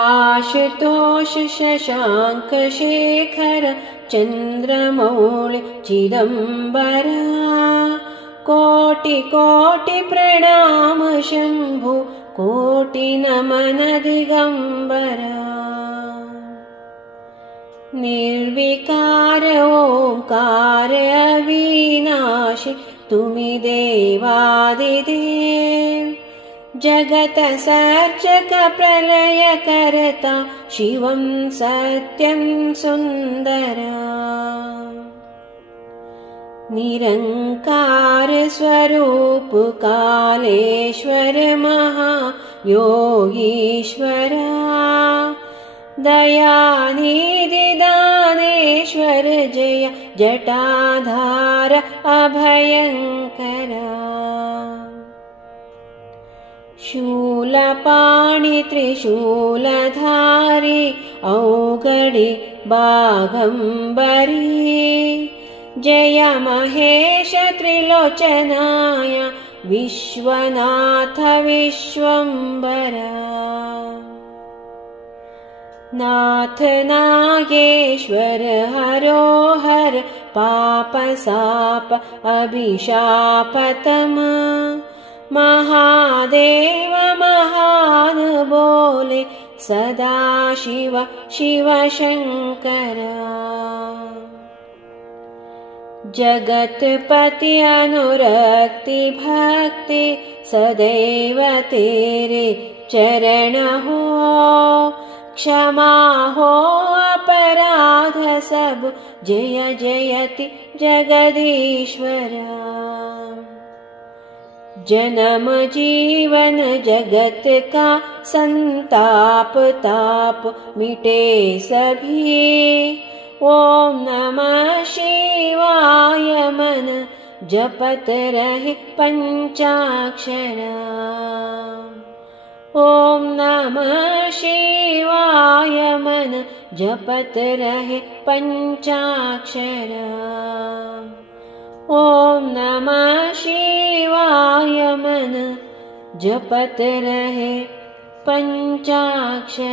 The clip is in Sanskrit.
आशुतोष शशांक शेखर चंद्रमौळि चिदंबरा कोटि कोटि प्रणाम शंभु कोटि नमन दिगंबरा निर्विकार ओंकार अविनाशी तुमि देवादिदेव जगत सर्जक प्रलय करता शिवं सत्यं सुंदरा निरंकार स्वरूप कालेश्वर महायोगीश्वरा दयानिधि दानेश्वर जय जटाधार अभयंकरा शूलपाणि त्रिशूलधारी औगडि बाघंबरी जय महेश त्रिलोचनाय विश्वनाथ विश्वंभरा नाथ नागेश्वर हरोहर पापसाप अभिशापतम महादेव महान बोले सदा शिव शिव शंकरा जगतपति अनुरक्ति भक्ति सदैव तेरे चरण हो क्षमा हो अपराध सब जय जयति जगदीश्वरा जन्म जीवन जगत का संताप ताप मिटे सभी ओम नमः शिवाय मन जपत रहे पंचाक्षरा ओम नमः शिवाय मन जपत रहे पंचाक्षरा ओम नमः शिवाय मन जपत रहे पंचाक्षरा।